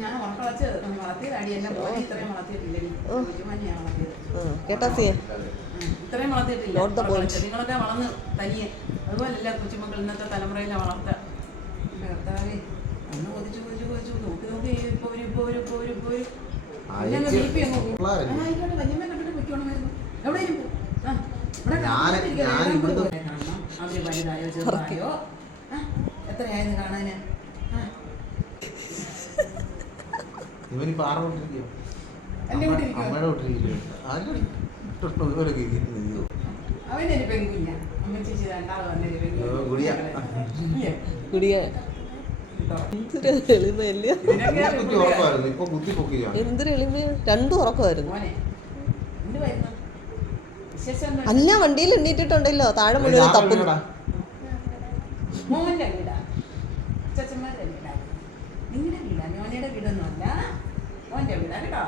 ഞാൻ വളർത്തി വളർത്തിയതാടി എന്റെ മോനെ ഇത്രയും വളർത്തിയിട്ടില്ലടി. കുഞ്ഞുമോനെയാണ് വളർത്തിയത്. ഇത്രയും വളർത്തിയിട്ടില്ല. നിങ്ങളൊക്കെ വളർന്ന് തനിയെ അതുപോലല്ല കൊച്ചുമക്കൾ ഇന്നത്തെ തലമുറയിലെ വളർത്ത. കർത്താവേ അന്ന് കൊതിച്ചു കൊതിച്ചു കൊതിച്ചു നോക്കി നോക്കി ഇപ്പൊ ഒരു ആയിക്കോട്ടെ വല്യമ്മ കണ്ടിട്ട് പൊയ്ക്കോണമായിരുന്നു. എവിടെയും അവര് വലുതായോ ചെറുതായോ എത്രയായിരുന്നു കാണാന്? അവനൊരു പെൺകുഞ്ഞ അമ്മച്ചേച്ചി രണ്ടാള് വന്നൊരു പെൺകുഞ്ഞ. എന്തൊരു എളിമ. രണ്ടും ഉറക്കമായിരുന്നു. അല്ല വണ്ടിയിൽ എണ്ണീറ്റിട്ടുണ്ടല്ലോ താഴെ മുഴുവൻ തപ്പുന്നു. മോന്റെ വീടാ അച്ഛന്മാരുടെ വീടാ. നിങ്ങളുടെ വീടാ. മോനയുടെ വീടൊന്നും അല്ല, മോന്റെ വീടാ കേട്ടോ.